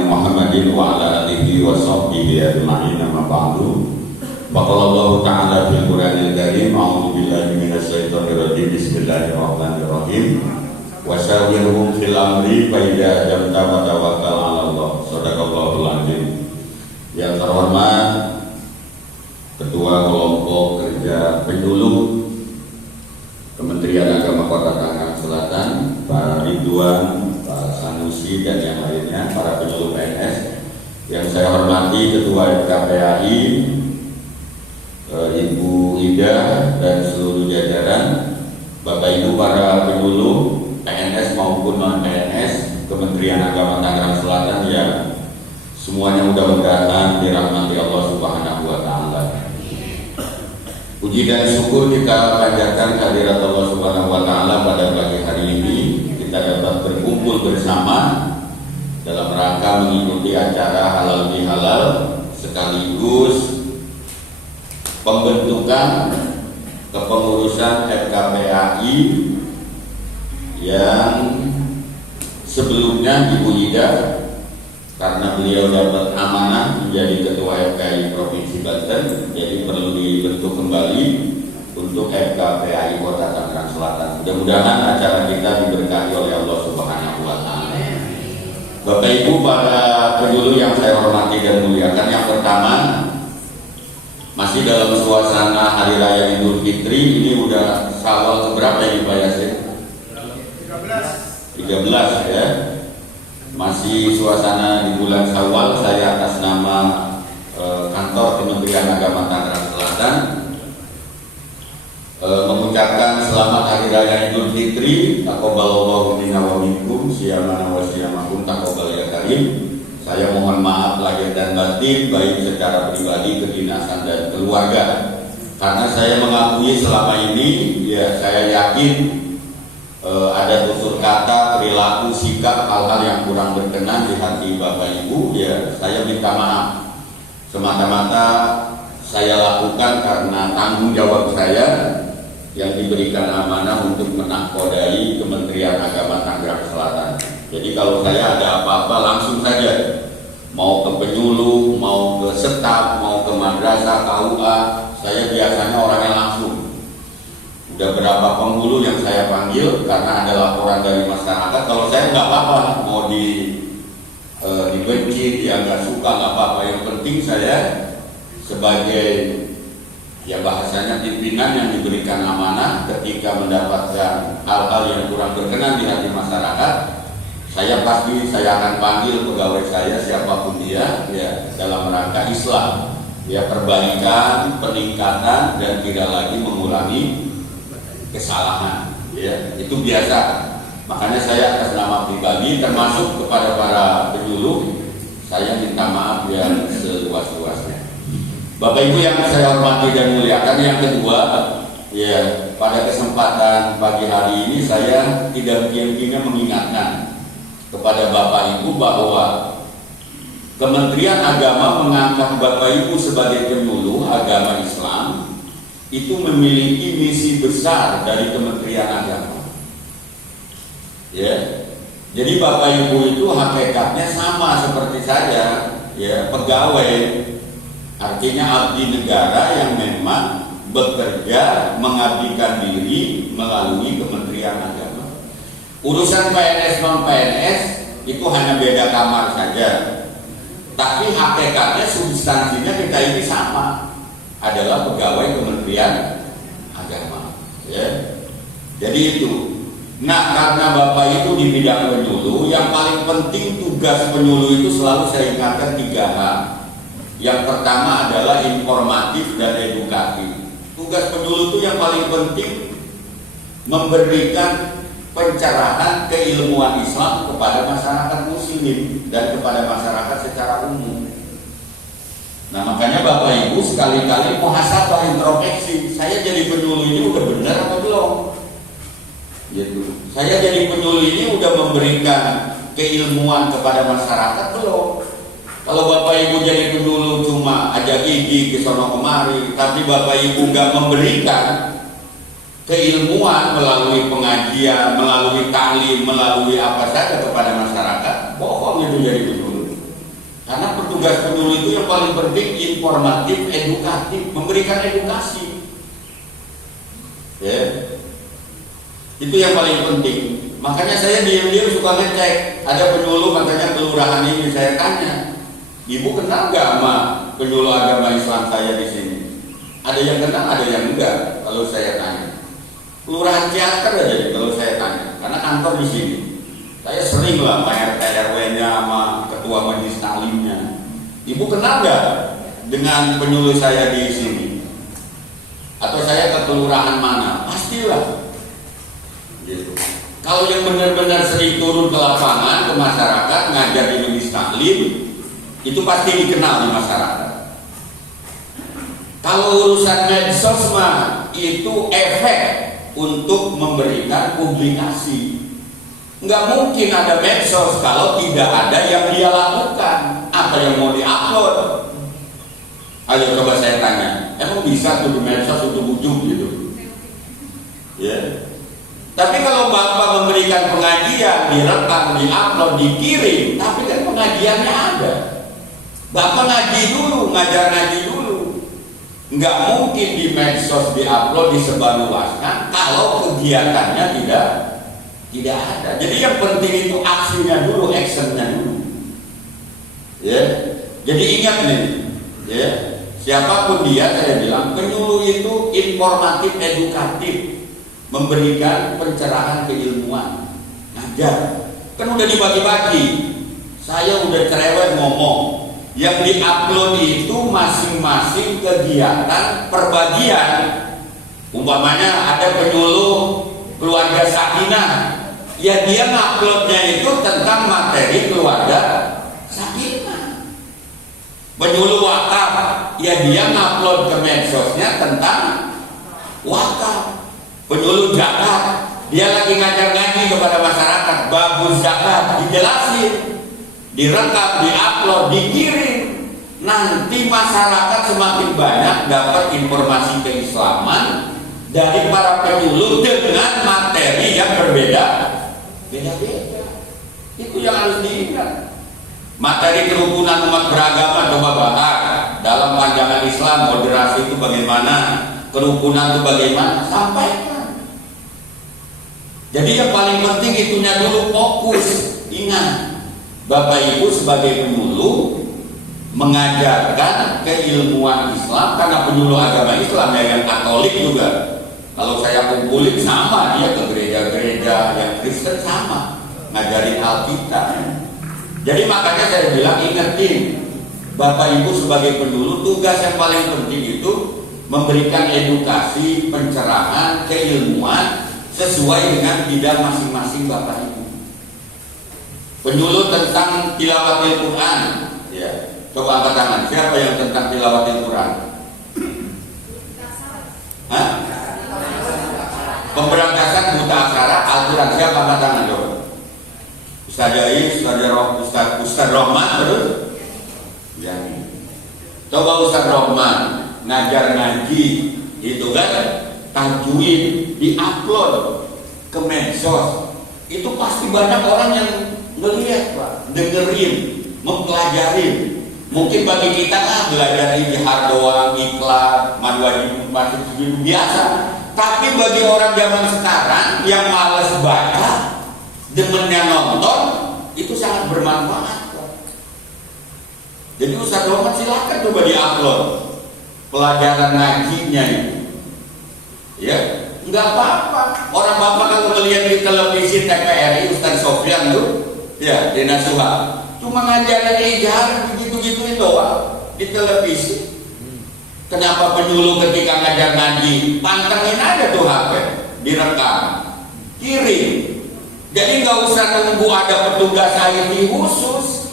Muhammadin wa ala alihi wa sahbihi ajma'in, amma ba'du. Qala Allah Ta'ala fil Qur'anil Karim, a'udzu billahi minasyaitonir rajim, bismillahirrahmanirrahim. Wa syawirhum fil amri fa idza ajamta fatawakkal 'ala Allah. Shadaqallahul azim. Yang terhormat Ketua Kelompok Kerja Penyuluh Kementerian Agama Kota Tangerang Selatan, Pak Ridwan, Pak Sanusi dan yang lainnya, para penyuluh PNS yang saya hormati, Ketua FKPAI, Ibu Ida dan seluruh jajaran, Bapak Ibu para penyuluh PNS maupun non PNS Kementerian Agama Tangerang Selatan yang semuanya mudah-mudahan dirahmati Allah Subhanahu wa Ta'ala. Puji dan syukur kita panjatkan kehadirat Allah Subhanahu wa Ta'ala pada pagi hari ini. Kita dapat berkumpul bersama dalam rangka mengikuti acara halal bihalal sekaligus pembentukan kepengurusan FKPAI yang sebelumnya Ibu Ida, karena beliau dapat amanah menjadi Ketua FKPAI Provinsi Banten, jadi perlu dibentuk kembali untuk FKPAI Kota Tangerang Selatan. Mudah-mudahan acara kita diberkahi oleh Allah Subhanahu wa Ta'ala. Bapak Ibu para penyuluh yang saya hormati dan muliakan, yang pertama, masih dalam suasana Hari Raya Idul Fitri. Ini udah Syawal keberapa ini Pak Yasin? 13 ya. Masih suasana di bulan Syawal. Saya atas nama kantor Kementerian Agama Tangerang Selatan mengucapkan selamat Hari Raya Idul Fitri. Taqabbalallahu minna wa minkum, siyamana wa siyamakum taqabbal ya karim. Saya mohon maaf lahir dan batin, baik secara pribadi, kedinasan dan keluarga. Karena saya mengakui selama ini, ya saya yakin ada tutur kata, perilaku, sikap, hal-hal yang kurang berkenan di hati Bapak Ibu, ya saya minta maaf. Semata-mata saya lakukan karena tanggung jawab saya yang diberikan amanah untuk menakodai Kementerian Agama Tangerang Selatan. Jadi kalau saya ada apa-apa langsung saja, mau ke penyuluh, mau ke staf, mau ke madrasah, KUA, saya biasanya orangnya langsung. Udah berapa penghulu yang saya panggil karena ada laporan dari masyarakat. Kalau saya nggak apa-apa, mau dibenci, dia nggak suka, nggak apa-apa. Yang penting saya sebagai, ya bahasanya pimpinan yang diberikan amanah, ketika mendapatkan hal-hal yang kurang berkenan di hati masyarakat, saya akan panggil pegawai saya siapapun dia, ya dalam rangka Islam, ya perbaikan, peningkatan dan tidak lagi mengulangi kesalahan, ya itu biasa. Makanya saya atas nama pribadi termasuk kepada para penyuluh, saya minta maaf yang seluas-luasnya. Bapak Ibu yang saya hormati dan muliakan, yang kedua, ya pada kesempatan pagi hari ini saya tidak henti-hentinya mengingatkan kepada Bapak Ibu bahwa Kementerian Agama mengangkat Bapak Ibu sebagai penyuluh agama Islam itu memiliki misi besar dari Kementerian Agama. Ya, jadi Bapak Ibu itu hakikatnya sama seperti saya, ya pegawai, artinya abdi negara yang memang bekerja mengabdikan diri melalui Kementerian Agama. Urusan PNS non PNS itu hanya beda kamar saja, tapi hakikatnya substansinya kita ini sama, adalah pegawai Kementerian Agama, ya. Jadi itu. Nah, karena Bapak itu di bidang penyuluh, yang paling penting tugas penyuluh itu selalu saya ingatkan 3 hal. Yang pertama adalah informatif dan edukatif. Tugas penyuluh itu yang paling penting memberikan pencerahan keilmuan Islam kepada masyarakat muslim dan kepada masyarakat secara umum. Nah, makanya Bapak Ibu sekali-kali muhasabah, introspeksi. Saya jadi penyuluh ini udah benar apa belum? Gitu. Saya jadi penyuluh ini udah memberikan keilmuan kepada masyarakat belum? Kalau Bapak Ibu jadi penyuluh cuma ajak gigi ke sono kemari, tapi Bapak Ibu nggak memberikan keilmuan melalui pengajian, melalui taklim, melalui apa saja kepada masyarakat, bohong itu jadi penyuluh. Karena petugas penyuluh itu yang paling penting informatif, edukatif, memberikan edukasi. Ya. Itu yang paling penting. Makanya saya diam-diam suka ngecek. Ada penyuluh katanya kelurahan ini, saya tanya, Ibu kenal nggak sama penyuluh agama Islam saya di sini? Ada yang kenal, ada yang enggak. Kalau saya tanya, kelurahan Ciater aja kalau saya tanya, karena kantor di sini. Saya sering lah sama RT RW-nya, sama ketua majelis taklimnya. Ibu kenal nggak dengan penyuluh saya di sini? Atau saya ke kelurahan mana? Pastilah. Gitu. Kalau yang benar-benar sering turun ke lapangan, ke masyarakat, ngajar di majelis taklim, itu pasti dikenal di masyarakat. Kalau urusan medsos mah itu efek untuk memberikan publikasi. Nggak mungkin ada medsos kalau tidak ada yang dia lakukan. Apa yang mau diupload? Ayo coba saya tanya, emang bisa tuh di medsos untuk ujung gitu? Ya. Tapi kalau Bapak memberikan pengajian, direkam, diupload, dikirim, tapi kan pengajiannya ada. Bapak ngaji dulu, ngajar ngaji dulu. Nggak mungkin di medsos diupload, disebarluaskan kalau kegiatannya tidak ada. Jadi yang penting itu aksinya dulu, actionnya dulu. Ya. Jadi ingat nih, ya, siapapun dia, saya bilang penyuluh itu informatif, edukatif, memberikan pencerahan keilmuan, ngajar. Kan udah dibagi-bagi. Saya udah cerewet ngomong. Yang diupload itu masing-masing kegiatan perbagian. Umpamanya ada penyuluh keluarga Sakinah, ya dia nguploadnya itu tentang materi keluarga Sakinah. Penyuluh wakaf, ya dia ngupload ke medsosnya tentang wakaf. Penyuluh zakat, dia lagi ngajar ngaji kepada masyarakat, bagus zakat, dijelasin, direkam, diupload, dikirim. Nanti masyarakat semakin banyak dapat informasi keislaman dari para penyuluh dengan materi yang beda-beda. Itu yang harus diingat. Materi kerukunan umat beragama coba bahas dalam pandangan Islam, moderasi itu bagaimana, kerukunan itu bagaimana, sampaikan. Jadi yang paling penting itunya dulu, fokus. Ingat, Bapak Ibu sebagai penyuluh mengajarkan keilmuan Islam, karena penyuluh agama Islam ya, yang Katolik juga. Kalau saya kumpulin sama, dia ke gereja-gereja yang Kristen sama, ngajarin Alkitab. Jadi makanya saya bilang, ingetin Bapak Ibu sebagai penyuluh, tugas yang paling penting itu memberikan edukasi, pencerahan, keilmuan sesuai dengan bidang masing-masing Bapak Ibu. Penyuluh tentang tilawatil Quran, ya, coba angkat tangan. Siapa yang tentang tilawatil Quran? Hah? Pemberangkatan buta aksara Al-Quran, siapa angkat tangan coba? Ustaz Jais, Ustaz Rohman, terus? Ya. Coba Ustaz Rohman ngajar ngaji, itu kan tajwid, diupload ke medsos, itu pasti banyak orang yang ngelihat, Pak, dengerin, mempelajarin. Mungkin bagi kita kan belajar ijtihad doang, iklan, madwajib, masuk biasa. Tapi bagi orang zaman sekarang yang malas baca, demennya nonton, itu sangat bermanfaat, Pak. Jadi Ustaz Rohman silakan coba diupload pelajaran ngajinya itu. Ya, nggak apa-apa. Orang Bapak kalau melihat di televisi TVRI Ustaz Sofyan tuh, ya, di Nasuha, cuma ngajarin ijazah begitu-gituin doang di televisi. Kenapa penyuluh ketika ngajar ngaji pantengin aja tuh HP, direkam, kirim. Jadi nggak usah nunggu ada petugas IT khusus,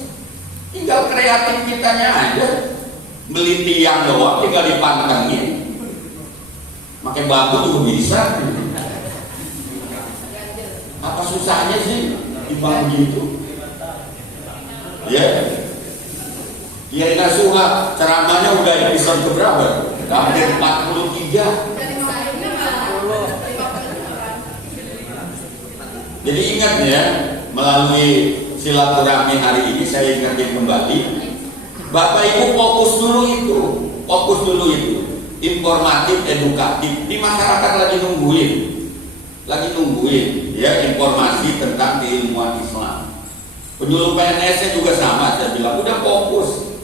tinggal kreativitasnya aja, beli tiang doang, tinggal dipantengin. Makin bagus juga bisa. Apa susahnya sih dibangun gitu? Ya, Kiai Nasuha ceramahnya udah episode keberapa? Hampir 43. Jadi ingat ya, melalui silaturahmi hari ini saya ingatin kembali Bapak Ibu fokus dulu itu, informatif, edukatif. Di masyarakat lagi nungguin ya informasi tentang keilmuan Islam. Penyuluh PNS-nya juga sama, saya bilang udah fokus,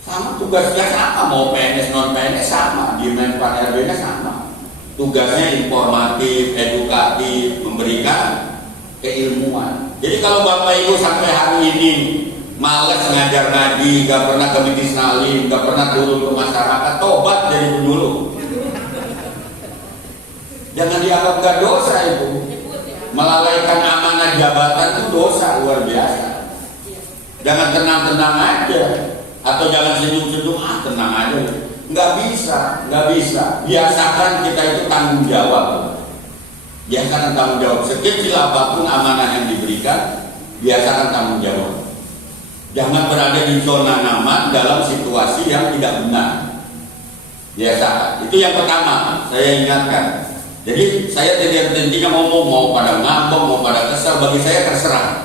sama tugasnya sama, mau PNS non PNS sama, di Menpan RB-nya sama. Tugasnya informatif, edukatif, memberikan keilmuan. Jadi kalau Bapak Ibu sampai hari ini malas ngajar ngaji, gak pernah ke Bitis Nalim, gak pernah turun ke masyarakat, tobat jadi penyuluh. Jangan dianggap gak dosa itu. Melalaikan amanah jabatan itu dosa luar biasa. Jangan tenang-tenang aja, atau jangan senyum-senyum, tenang aja. Nggak bisa. Biasakan kita itu tanggung jawab. Biasakan tanggung jawab. Sekecil apapun amanah yang diberikan, biasakan tanggung jawab. Jangan berada di zona nyaman dalam situasi yang tidak benar. Biasakan. Itu yang pertama saya ingatkan. Jadi saya tidak tentunya ngomong mau pada ngambek, mau pada kesal, bagi saya terserah.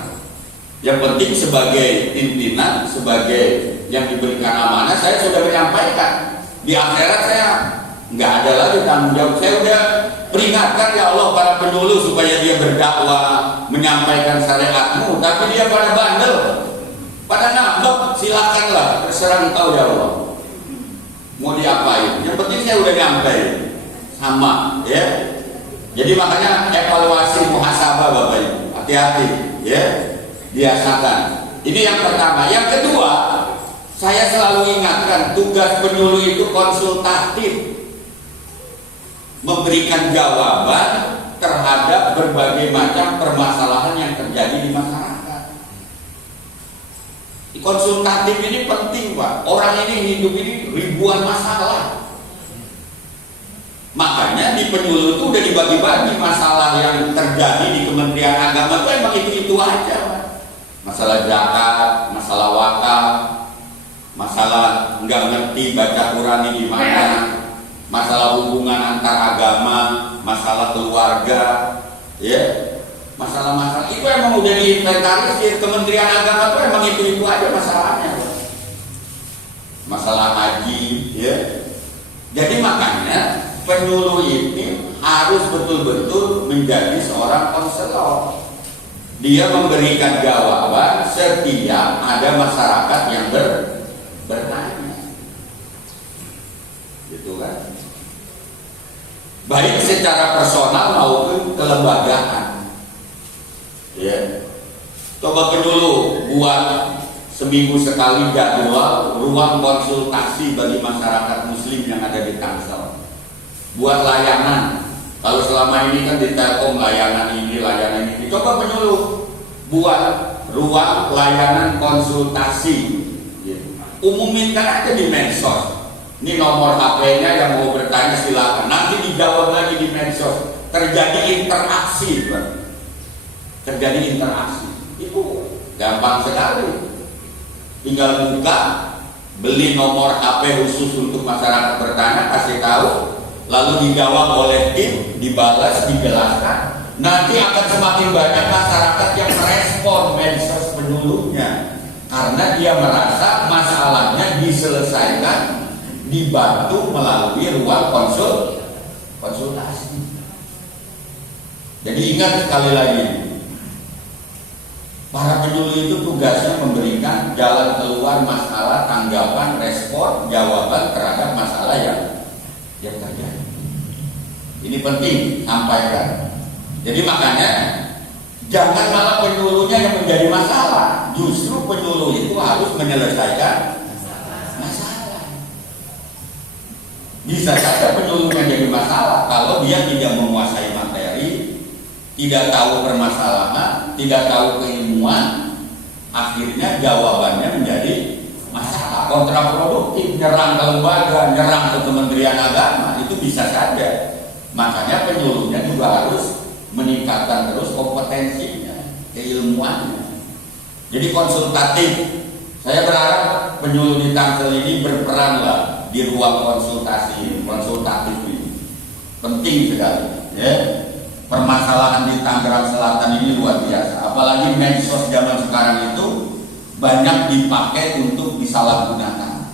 Yang penting sebagai pimpinan, sebagai yang diberikan amanah, saya sudah menyampaikan. Di akhirat saya nggak ada lagi tanggung jawab. Saya udah peringatkan ya Allah para penyuluh supaya dia berdakwah, menyampaikan syariatmu, tapi dia pada bandel, pada ngambek. Silakanlah, terserah engkau ya Allah. Mau diapain? Yang penting saya udah nyampe sama, ya. Jadi makanya evaluasi muhasabah Bapak Ibu, hati-hati, ya. Biasakan. Ini yang pertama. Yang kedua, saya selalu ingatkan tugas penyuluh itu konsultatif, memberikan jawaban terhadap berbagai macam permasalahan yang terjadi di masyarakat. Konsultatif ini penting Pak. Orang ini hidup ini ribuan masalah. Makanya di penyuluh itu udah dibagi-bagi masalah yang terjadi di Kementerian Agama itu emang itu aja Pak. Masalah zakat, masalah wakaf, masalah nggak ngerti baca Quran di mana, masalah hubungan antar agama, masalah keluarga, ya, masalah-masalah itu emang udah diinventaris di Kementerian Agama tuh emang itu aja masalahnya, masalah haji, ya. Jadi makanya penyuluh ini harus betul-betul menjadi seorang konselor. Dia memberikan jawaban setiap ada masyarakat yang bertanya, gitu kan? Baik secara personal maupun kelembagaan. Ya, coba dulu buat seminggu sekali jadwal ruang konsultasi bagi masyarakat Muslim yang ada di Tangsel. Buat layanan. Kalau selama ini kan di Telkom layanan ini, layanan ini. Coba penyuluh buat ruang layanan konsultasi. Umumkan aja di medsos. Ini nomor HP-nya yang mau bertanya silakan. Nanti dijawab lagi di medsos. Terjadi interaksi, Pak. Terjadi interaksi. Itu gampang sekali. Tinggal buka, beli nomor HP khusus untuk masyarakat bertanya, kasih tahu. Lalu dijawab oleh tim, dibalas, dijelaskan. Nanti akan semakin banyak masyarakat yang merespon medsos penyuluhnya karena dia merasa masalahnya diselesaikan, dibantu melalui ruang konsultasi. Jadi ingat sekali lagi, para penyuluh itu tugasnya memberikan jalan keluar masalah, tanggapan, respon, jawaban terhadap masalah yang terjadi. Ini penting sampaikan. Jadi makanya jangan malah penyuluhnya yang menjadi masalah. Justru penyuluh itu harus menyelesaikan masalah. Bisa saja penyuluhnya jadi masalah kalau dia tidak menguasai materi, tidak tahu permasalahan, tidak tahu keilmuan, akhirnya jawabannya menjadi masalah, kontraproduktif, nyerang ke lembaga, nyerang ke Kementerian Agama, itu bisa saja. Makanya penyuluhnya juga harus meningkatkan terus kompetensinya, keilmuannya. Jadi konsultatif. Saya berharap penyuluh di Tangsel ini berperanlah di ruang konsultatif ini. Penting sekali, ya. Permasalahan di Tangerang Selatan ini luar biasa. Apalagi medsos zaman sekarang itu banyak dipakai untuk disalahgunakan.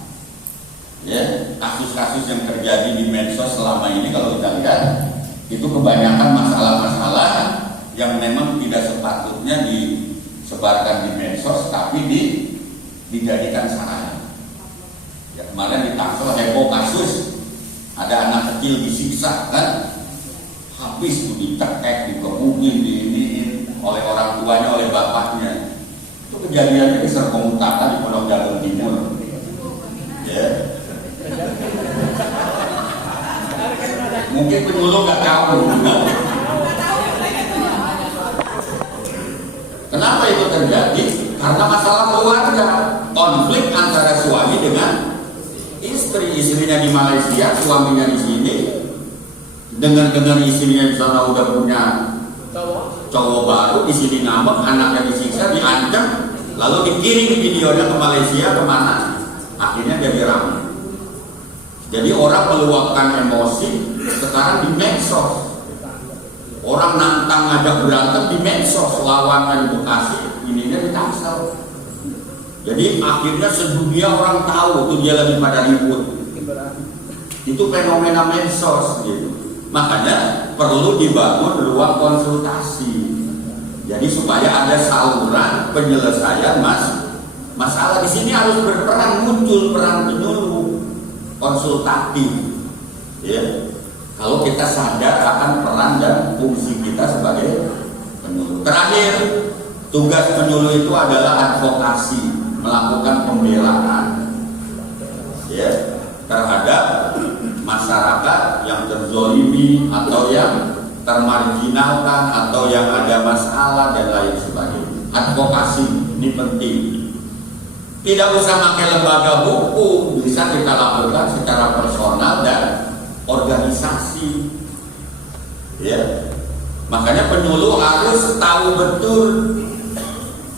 Ya, kasus-kasus yang terjadi di medsos selama ini kalau kita lihat itu kebanyakan masalah-masalah yang memang tidak sepatutnya disebarkan di medsos, tapi dijadikan sarana. Ya, kemarin di Tangsel heboh kasus ada anak kecil disiksa kan, habis itu dicekek, dikebukin, diiniin oleh orang tuanya, oleh bapaknya. Itu kejadiannya di Serpong Utara di Pondok Jagung Timur. Ya. Mungkin penyuluh nggak tahu. Kenapa itu terjadi? Karena masalah keluarga, konflik antara suami dengan istri. Istrinya di Malaysia, suaminya di sini. Dengar-dengar istrinya di sana udah punya cowok baru, di sini ngambek, anaknya disiksa, diancam, lalu dikirim videonya ke Malaysia, kemana? Akhirnya jadi ramai. Jadi orang meluapkan emosi sekarang di medsos. Orang nantang ngajak berantem di medsos, lawannya di Bekasi, ininya di Tangsel. Jadi akhirnya sedunia orang tahu tuh dia lagi pada ribut. Itu fenomena medsos gitu. Makanya perlu dibangun ruang konsultasi. Jadi supaya ada saluran penyelesaian masalah. Di sini harus berperan, muncul peran penyuluh konsultatif. Ya. Kalau kita sadar akan peran dan fungsi kita sebagai penyuluh. Terakhir, tugas penyuluh itu adalah advokasi, melakukan pembelaan ya, terhadap masyarakat yang terzolimi atau yang termarginalkan atau yang ada masalah dan lain sebagainya. Advokasi ini penting. Tidak usah pakai lembaga hukum, bisa kita lakukan secara personal dan organisasi. Ya. Makanya penyuluh harus tahu betul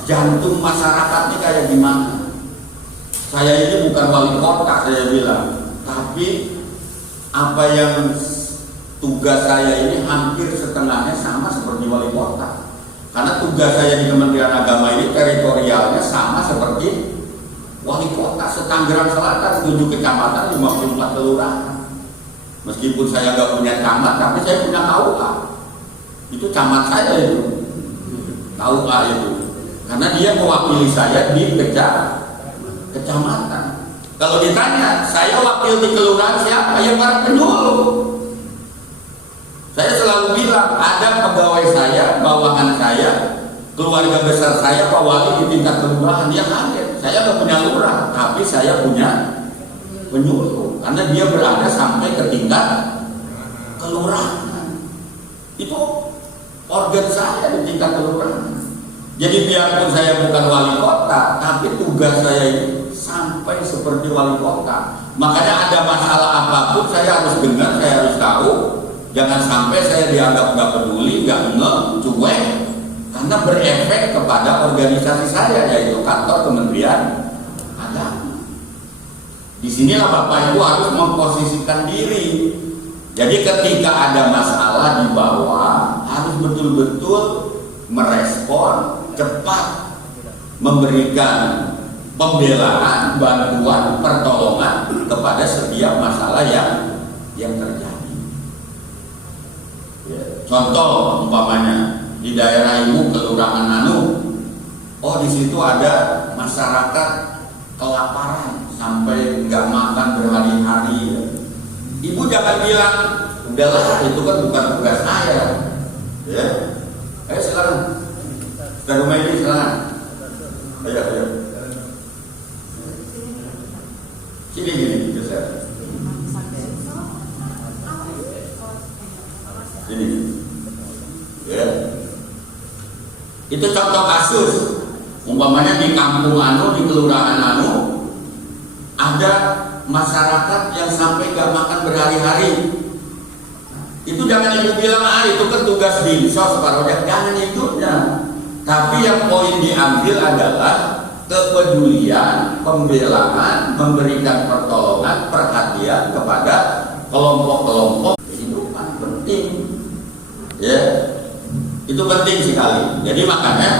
jantung masyarakat ini kayak gimana. Saya ini bukan wali kota, saya bilang, tapi apa yang tugas saya ini hampir setengahnya sama seperti wali kota. Karena tugas saya di Kementerian Agama ini teritorialnya sama seperti wali kota se-Tangerang Selatan, 7 kecamatan, 54 kelurahan. Meskipun saya nggak punya camat, tapi saya punya KUA. Itu camat saya itu, KUA itu. Karena dia mewakili saya di kecamatan. Kalau ditanya, saya wakil di kelurahan siapa? Ya para penyuluh. Saya selalu bilang, ada pegawai saya, bawahan saya, keluarga besar saya, Pak Wali di tingkat kelurahan, dia kaget. Saya nggak punya lurah, tapi saya punya penyuluh. Karena dia berada sampai ke tingkat kelurahan. Itu organ saya di tingkat kelurahan. Jadi biarpun saya bukan wali kota, tapi tugas saya ini sampai seperti wali kota. Makanya ada masalah apapun saya harus dengar, saya harus tahu. Jangan sampai saya dianggap nggak peduli, nggak cuek, karena berefek kepada organisasi saya, yaitu kantor Kementerian Agama. Disinilah Bapak Ibu harus memposisikan diri. Jadi ketika ada masalah di bawah, harus betul-betul merespon, cepat memberikan pembelaan, bantuan, pertolongan kepada setiap masalah yang terjadi. Ya. Contoh umpamanya di daerah Ibu kelurahan Anu, oh di situ ada masyarakat kelaparan sampai nggak makan berhari-hari. Ya. Ibu jangan bilang, udahlah itu kan bukan tugas saya. Ya, ayo silakan. Ke rumah ini silakan. Ayo. Sini geser. Sini. Ya. Itu contoh kasus. Umpamanya di kampung Anu, di kelurahan Anu, ada masyarakat yang sampai gak makan berhari-hari. Itu jangan ibu bilang, itu kan tugas dinsos Pak Rojak. Jangan itunya. Tapi yang poin diambil adalah kepedulian, pembelaan, memberikan pertolongan, perhatian kepada kelompok-kelompok kehidupan penting. Ya, itu penting sekali. Jadi makanya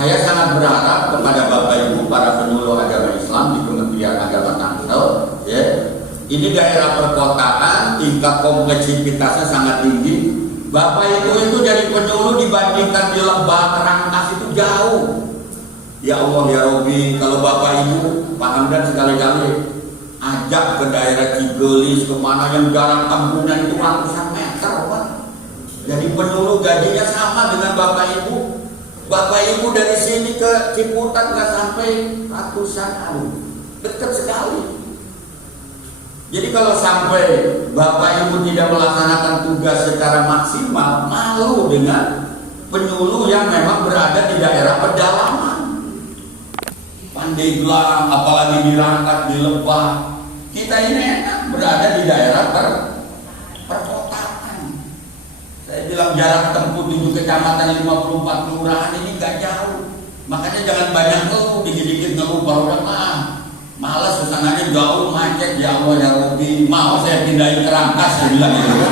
Saya sangat berharap kepada Bapak Ibu para penyuluh agama Islam di Kementerian Agama Tangsel, ya, ini daerah perkotaan, tingkat kompleksitasnya sangat tinggi. Bapak Ibu itu dari penyuluh dibandingkan di Lebak, Rangkas itu jauh. Ya Allah ya Robi, kalau Bapak Ibu Pak Hamdan sekali-kali ajak ke daerah Cigelis, kemana yang jarak tempuhnya itu ratusan meter, Pak. Jadi penyuluh gajinya sama dengan Bapak Ibu. Bapak Ibu dari sini ke Ciputat nggak sampai ratusan tahun, dekat sekali. Jadi kalau sampai Bapak Ibu tidak melaksanakan tugas secara maksimal, malu dengan penyuluh yang memang berada di daerah pedalaman. Pandeglang, apalagi di Rangkas, di Lebak. Kita ini enak berada di daerah perkotaan. Saya bilang jarak tempuh 7 kecamatan 54 kelurahan ini nggak jauh. Makanya jangan banyak ngeluh, dikit-dikit ngeluh baru udah malas, suasananya jauh, macet, ya Allah ya Robi, mau saya pindahin ke Rangkas, saya bilang gitu.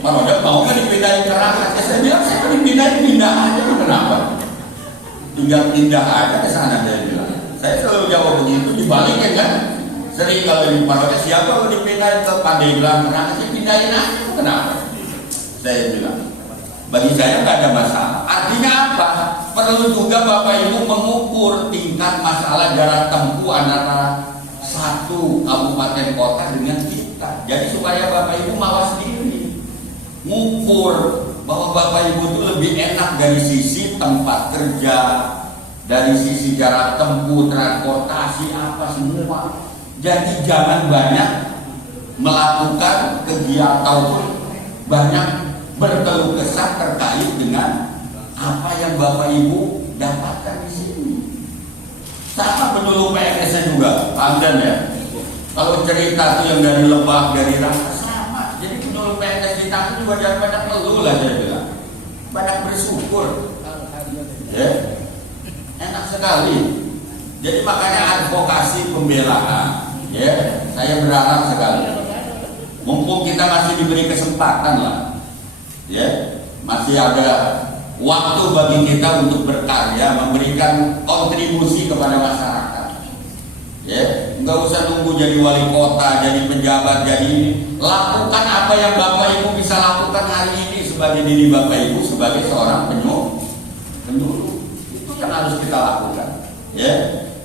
Kalau udah mau kan dipindahin ke Rangkas, saya bilang saya kan pindah aja, kenapa? Tinggal pindah aja ke sana, saya bilang. Saya selalu jawab begitu, dibalikin kan. Sering kalau di Paroke siapa kalau dipindahin ke Pandeglang, ke Rangkas, saya pindahin aja, kenapa? Saya bilang, bagi saya nggak ada masalah. Artinya apa? Perlu juga Bapak Ibu mengukur tingkat masalah jarak tempuh antara satu kabupaten kota dengan kita. Jadi supaya Bapak Ibu mawas diri, ngukur bahwa Bapak Ibu itu lebih enak dari sisi tempat kerja, dari sisi jarak tempuh, transportasi apa semua. Jadi jangan banyak melakukan kegiatan ataupun banyak berkeluh kesah terkait dengan apa yang Bapak Ibu dapatkan di sini. Sama penyuluh PNS juga, Hamdan ya. Kalau cerita tuh yang dari Lebak, dari Rangkas sama. Jadi penyuluh PNS di Tangsel juga jangan banyak ngeluh lah saya bilang. Banyak bersyukur. Ya, enak sekali. Jadi makanya advokasi pembelaan. Ya, saya berharap sekali. Mumpung kita masih diberi kesempatan lah. Ya, masih ada waktu bagi kita untuk berkarya, memberikan kontribusi kepada masyarakat. Ya, nggak usah nunggu jadi wali kota, jadi pejabat, jadi ini. Lakukan apa yang Bapak Ibu bisa lakukan hari ini sebagai diri Bapak Ibu sebagai seorang penyuluh. Itu yang harus kita lakukan. Ya,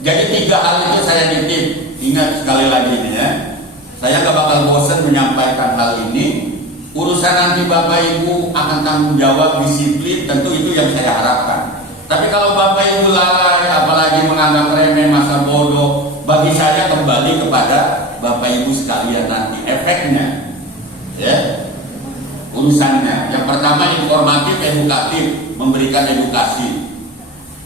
jadi 3 hal itu saya nitip. Ingat sekali lagi ini ya. Saya nggak bakal bosan menyampaikan hal ini. Urusan nanti Bapak Ibu akan tanggung jawab, disiplin, tentu itu yang saya harapkan. Tapi kalau Bapak Ibu lalai, apalagi menganggap remeh, masa bodoh, bagi saya kembali kepada Bapak Ibu sekalian nanti efeknya, ya, urusannya. Yang pertama informatif, edukatif, memberikan edukasi,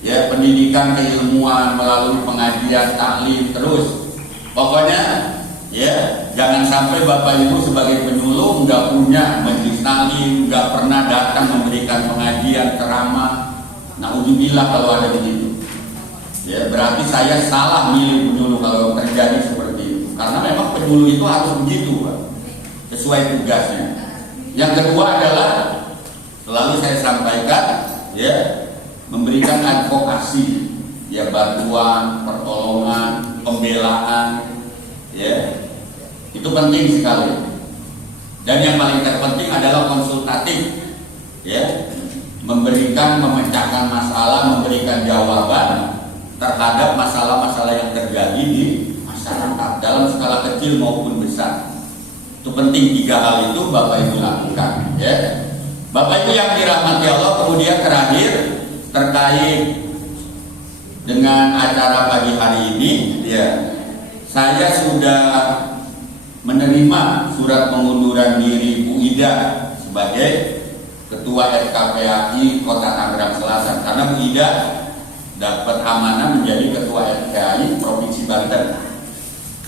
ya, pendidikan keilmuan melalui pengajian, taklim, terus, pokoknya. Ya, jangan sampai Bapak Ibu sebagai penyuluh nggak punya majelis taklim, nggak pernah datang memberikan pengajian, ceramah. Naudzubillah kalau ada begitu. Ya, berarti saya salah milih penyuluh kalau terjadi seperti itu. Karena memang penyuluh itu harus begitu, Pak, sesuai tugasnya. Yang kedua adalah selalu saya sampaikan, ya, memberikan advokasi, ya, bantuan, pertolongan, pembelaan. Ya, itu penting sekali. Dan yang paling terpenting adalah konsultatif, ya, memecahkan masalah, memberikan jawaban terhadap masalah-masalah yang terjadi di masyarakat dalam skala kecil maupun besar. Itu penting, 3 hal itu Bapak Ibu lakukan. Ya, Bapak Ibu yang dirahmati Allah, kemudian terakhir terkait dengan acara pagi hari ini, ya. Saya sudah menerima surat pengunduran diri Bu Ida sebagai Ketua FKPAI Kota Tangerang Selatan, karena Bu Ida dapat amanah menjadi Ketua FKPAI Provinsi Banten.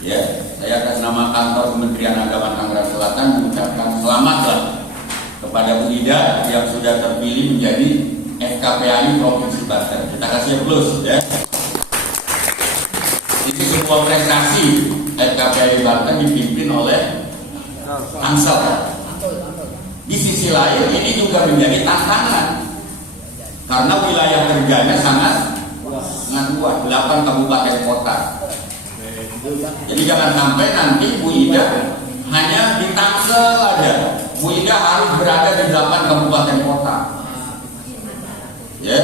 Ya, saya atas nama kantor Kementerian Agama Tangerang Selatan mengucapkan selamatlah kepada Bu Ida yang sudah terpilih menjadi FKPAI Provinsi Banten. Kita kasih plus, ya. Ini sebuah prestasi. FKPAI Banten dipimpin oleh Tangsel. Di sisi lain ini juga menjadi tantangan karena wilayah kerjanya sangat luas, 8 kabupaten kota. Jadi jangan sampai nanti Bu Ida hanya di Tangsel aja. Bu Ida harus berada di 8 kabupaten kota. Ya.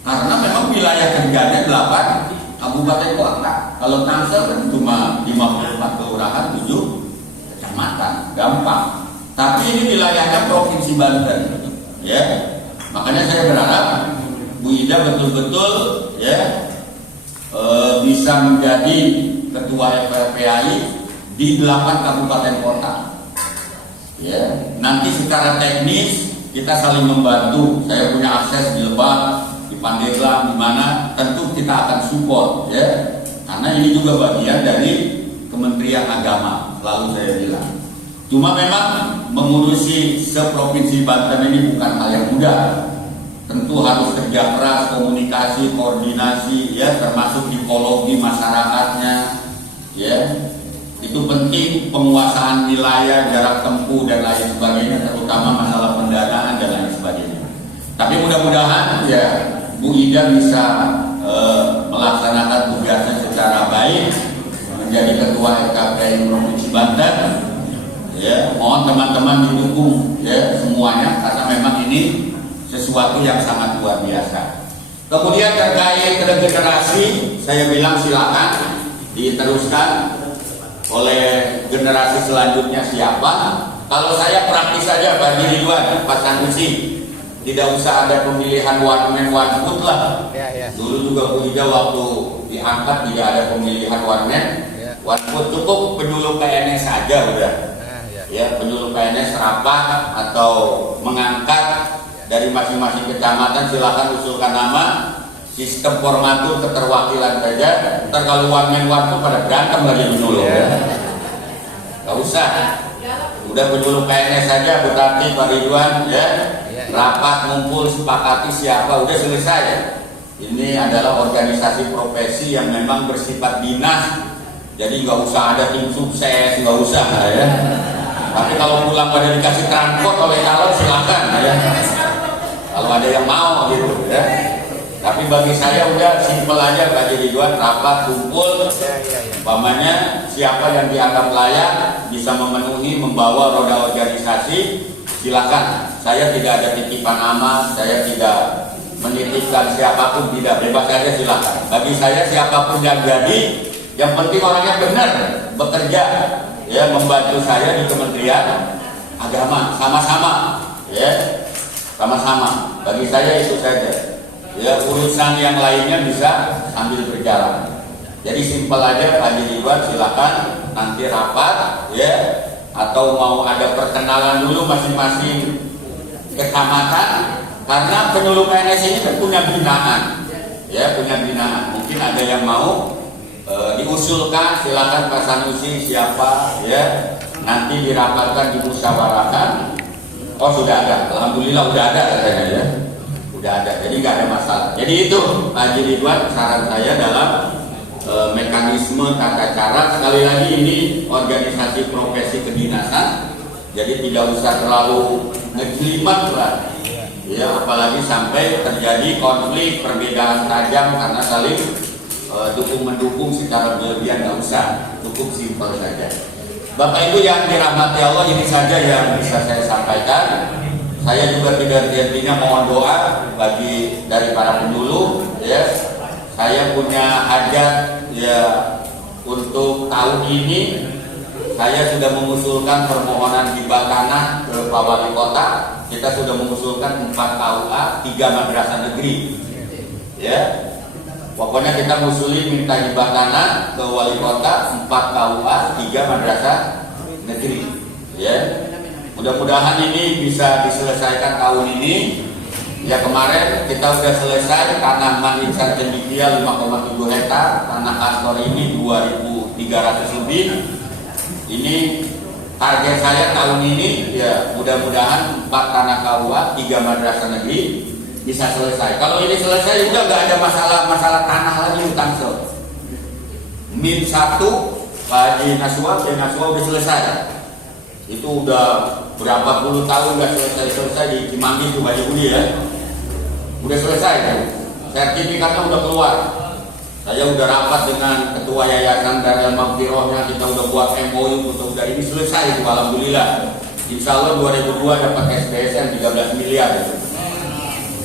Karena memang wilayah kerjanya 8 kabupaten kota. Kalau Tangsel kan cuma 54 kelurahan, 7 kecamatan, gampang. Tapi ini wilayahnya Provinsi Banten. Ya. Makanya saya berharap Bu Ida betul-betul ya bisa menjadi ketua FPPAI di 8 kabupaten kota. Ya, nanti secara teknis kita saling membantu. Saya punya akses di Lebak, di Pandeglang, di mana tentu kita akan support ya. Karena ini juga bagian dari Kementerian Agama, selalu saya bilang. Cuma memang mengurusi seprovinsi Banten ini bukan hal yang mudah. Tentu harus kerja keras, komunikasi, koordinasi, ya, termasuk tipologi masyarakatnya, ya. Itu penting, penguasaan wilayah, jarak tempuh dan lain sebagainya, terutama masalah pendanaan dan lain sebagainya. Tapi mudah-mudahan ya Bu Ida bisa melaksanakan tugasnya secara baik, menjadi ketua FKPI Provinsi Banten. Ya, mohon teman-teman didukung ya semuanya karena memang ini sesuatu yang sangat luar biasa. Kemudian terkait regenerasi, saya bilang silakan diteruskan oleh generasi selanjutnya siapa. Kalau saya praktis saja bagi Ridwan, Pak Sanusi, tidak usah ada pemilihan one man one vote lah. Dulu juga Bu Ida waktu diangkat tidak ada pemilihan one man one vote, cukup penyuluh PNS saja udah. Ya, penyuluh PNS rapat atau mengangkat dari masing-masing kecamatan, silakan usulkan nama, sistem formatur keterwakilan saja. Ntar kalau one man one vote pada berantem lagi penyuluh. Gak usah, udah penyuluh PNS saja, berarti Pak Ridwan ya, rapat ngumpul sepakati siapa, udah selesai. Ini adalah organisasi profesi yang memang bersifat dinas, jadi nggak usah ada tim sukses, nggak usah ya. Tapi kalau pulang pada dikasih transport oleh calon silakan ya. Kalau ada yang mau gitu ya. Tapi bagi saya udah simpel aja Pak Ridwan, rapat kumpul, umpamanya siapa yang dianggap layak bisa memenuhi membawa roda organisasi, silakan. Saya tidak ada titipan nama, saya tidak menitipkan siapapun, tidak, bebas saja silakan. Bagi saya siapapun yang jadi, yang penting orangnya benar bekerja ya, membantu saya di Kementerian Agama sama-sama ya, sama-sama. Bagi saya itu saja ya, urusan yang lainnya bisa sambil berjalan. Jadi simpel aja Pak Ridwan, silakan nanti rapat ya, atau mau ada perkenalan dulu masing-masing kecamatan, karena penyuluh PNS ini kan punya binaan ya, punya binaan. Mungkin ada yang mau diusulkan, silakan Pak Sanusi siapa ya, nanti dirapatkan, dimusyawarahkan. Oh sudah ada, alhamdulillah udah ada katanya ya, udah ada, jadi nggak ada masalah. Jadi itu Pak Ridwan saran saya dalam mekanisme tata cara. Sekali lagi ini organisasi profesi kedinasan, jadi tidak usah terlalu ngejelimet lah ya, apalagi sampai terjadi konflik, perbedaan tajam karena saling dukung mendukung secara berlebihan, nggak usah, cukup simpel saja. Bapak Ibu yang dirahmati Allah, ini saja yang bisa saya sampaikan. Saya juga tidak henti-hentinya mohon doa bagi dari para penyuluh ya. Saya punya hajat ya, untuk tahun ini saya sudah mengusulkan permohonan hibah tanah ke Pak Wali Kota. Kita sudah mengusulkan 4 KUA, 3 madrasah negeri ya. Pokoknya kita ngusulin minta hibah tanah ke Wali Kota, 4 KUA, 3 madrasah negeri ya. Mudah-mudahan ini bisa diselesaikan tahun ini. Ya, kemarin kita sudah selesai tanah Manisar Cendikia 5,7 hektar, tanah kantor ini 2.300 lebih. Ini target saya tahun ini ya, mudah-mudahan 4 tanah KUA, 3 madrasah negeri bisa selesai. Kalau ini selesai udah nggak ada masalah tanah lagi di Tangsel. Min 1 Pak Haji Naswa udah selesai. Itu udah berapa puluh tahun nggak selesai di Cimandi tuh Haji Budi ya. Udah selesai kan? Sertifikatnya udah keluar. Saya udah rapat dengan ketua yayasan Darul Maghfirahnya, kita udah buat MOU, udah ini selesai itu alhamdulillah. Insya Allah 2002 dapat SPSN 13 miliar itu.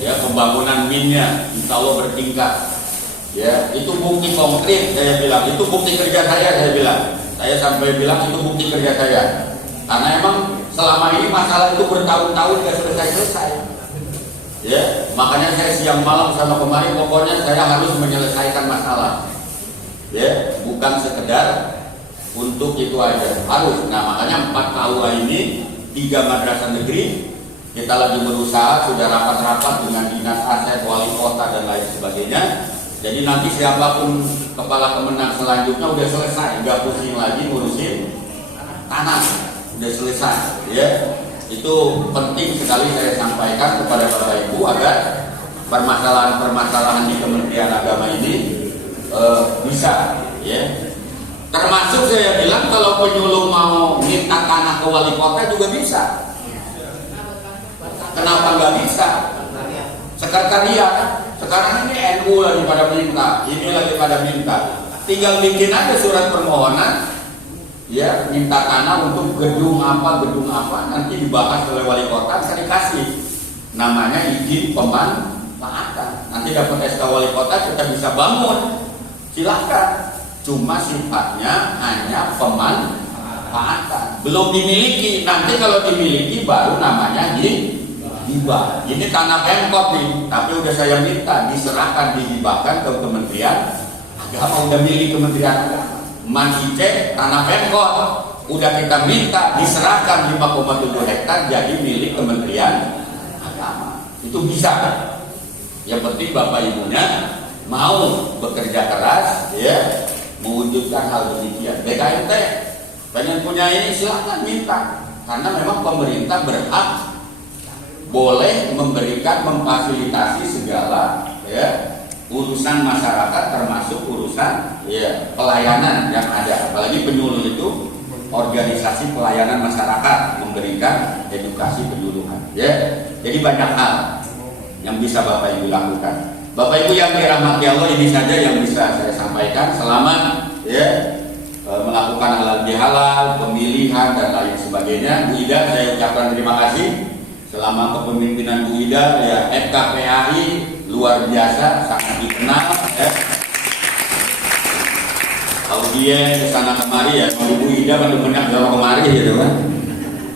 Ya, pembangunan minnya insya Allah bertingkat. Ya, itu bukti konkret saya bilang, itu bukti kerja saya bilang. Saya sampai bilang itu bukti kerja saya. Karena emang selama ini masalah itu bertahun-tahun gak selesai-selesai. Ya, makanya saya siang malam sama kemarin pokoknya saya harus menyelesaikan masalah. Ya, bukan sekedar untuk itu aja, harus. Nah, makanya 4 KUA ini 3 madrasah negeri kita lagi berusaha, sudah rapat-rapat dengan dinas aset, wali kota dan lain sebagainya. Jadi nanti siapapun kepala kemenang selanjutnya udah selesai, nggak pusing lagi ngurusin tanah, udah selesai. Ya, itu penting sekali saya sampaikan kepada Bapak Ibu agar permasalahan-permasalahan di Kementerian Agama ini bisa, ya. Termasuk saya bilang kalau penyuluh mau minta tanah ke wali kota juga bisa. Kenapa nggak bisa? Sekretariat sekarang ini NU lagi pada minta, ini lagi pada minta. Tinggal bikin aja surat permohonan, ya, minta tanah untuk gedung apa, nanti dibahas oleh wali kota, bisa dikasih. Namanya izin pemanfaatan. Nanti dapat SK wali kota kita bisa bangun, silakan. Cuma sifatnya hanya pemanfaatan, belum dimiliki. Nanti kalau dimiliki baru namanya hibah. Ini tanah Pemkot nih, tapi udah saya minta diserahkan, dihibahkan ke Kementerian Agama, udah milik Kementerian Agama. Manjice tanah Pemkot udah kita minta diserahkan 5,7 hektar jadi milik Kementerian Agama. Itu bisa. Yang penting Bapak Ibunya mau bekerja keras, ya, mewujudkan hal demikian. BKMT pengen punya ini silakan minta, karena memang pemerintah berhak boleh memberikan, memfasilitasi segala, ya, urusan masyarakat termasuk urusan, ya, pelayanan yang ada. Apalagi penyuluh itu organisasi pelayanan masyarakat, memberikan edukasi penyuluhan, ya. Jadi banyak hal yang bisa Bapak Ibu lakukan. Bapak Ibu yang dirahmati Allah, ini saja yang bisa saya sampaikan. Selamat, ya, melakukan halal bihalal, pemilihan dan lain sebagainya. Bu Ida, saya ucapkan terima kasih. Selama kepemimpinan Bu Ida, ya, FKPAI luar biasa, sangat dikenal, ya. Audien kesana kemari, ya, Bu Ida benar-benar sama kemari gitu kan,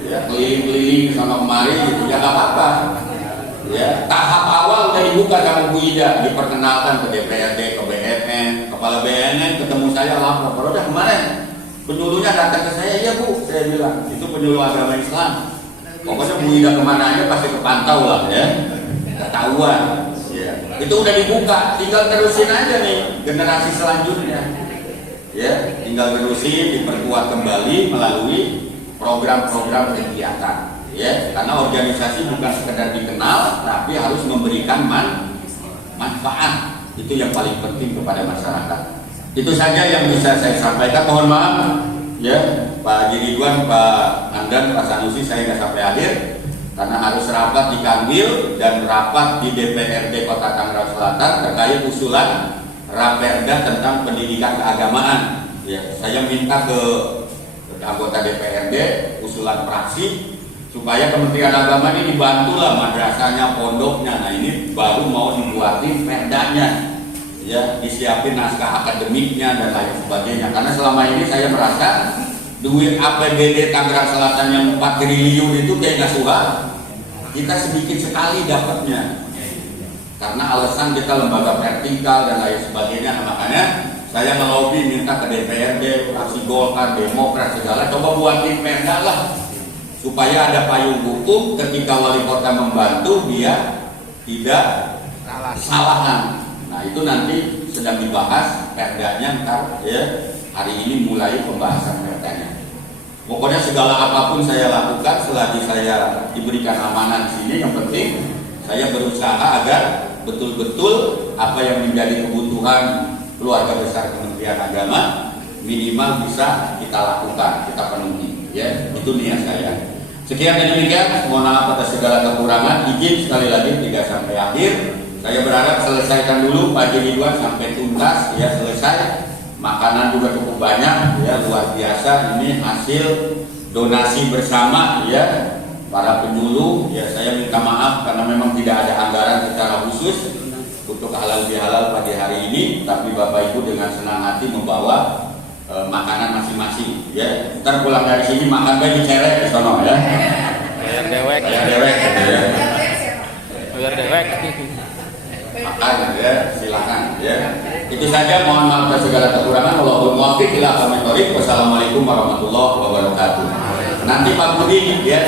ya, keliling-keliling sama kemari, gitu, ya nggak apa-apa. Ya, tahap awal udah dibuka sama Bu Ida, diperkenalkan ke DPRD, ke BNN, kepala BNN ketemu saya lapor, baru udah kemarin penyuluhnya datang ke saya, ya Bu, saya bilang itu penyuluh agama Islam. Pokoknya Bu Ida kemana aja pasti kepantau lah, ya, ketahuan. Ya, itu udah dibuka, tinggal terusin aja nih generasi selanjutnya. Ya, tinggal terusin, diperkuat kembali melalui program-program kegiatan. Ya, karena organisasi bukan sekedar dikenal, tapi harus memberikan manfaat. Itu yang paling penting kepada masyarakat. Itu saja yang bisa saya sampaikan. Mohon maaf, ya, Pak Haji Ridwan, Pak Andan, Pak Sanusi, saya nggak sampai akhir karena harus rapat di Kanwil dan rapat di DPRD Kota Tangerang Selatan terkait usulan Raperda tentang pendidikan keagamaan. Ya, saya minta ke anggota DPRD usulan praksi supaya Kementerian Agama ini dibantulah madrasahnya, pondoknya. Nah, ini baru mau dibuatin perdanya, ya, disiapin naskah akademiknya dan lain sebagainya. Karena selama ini saya merasa duit APBD Tangerang Selatan yang 4 triliun itu kayak nggak suka, kita sedikit sekali dapatnya. Karena alasan kita lembaga vertikal dan lain sebagainya. Nah, makanya saya melobi minta ke DPRD, fraksi Golkar, Demokrat segala, coba buatin perda lah, supaya ada payung hukum ketika wali kota membantu dia tidak kesalahan. Nah, itu nanti sedang dibahas perdanya, ntar, ya, hari ini mulai pembahasan perdanya. Pokoknya segala apapun saya lakukan selagi saya diberikan amanah di sini, yang penting saya berusaha agar betul-betul apa yang menjadi kebutuhan keluarga besar Kementerian Agama minimal bisa kita lakukan, kita penuhi. ya, itu niat saya. Sekian dan demikian, mohon maaf atas segala kekurangan. Izin sekali lagi tidak sampai akhir. Saya berharap selesaikan dulu pagi Ridwan sampai tuntas, ya, selesai. Makanan juga cukup banyak, ya, luar biasa. Ini hasil donasi bersama, ya, para penyuluh. Ya, saya minta maaf karena memang tidak ada anggaran secara khusus untuk halal bihalal pagi hari ini, tapi Bapak Ibu dengan senang hati membawa makanan masing-masing, ya. Ntar pulang dari sini makan bayi dicerek di sono, ya. Bayar dewek. Bayar dewek, ya. Bayar dewek. Makan, ya, silakan, ya. Itu saja, mohon maaf atas segala kekurangan. Wallahul muwaffiq ila aqwamit thoriq. Wassalamualaikum warahmatullahi wabarakatuh. Nanti Pak Budi, ya.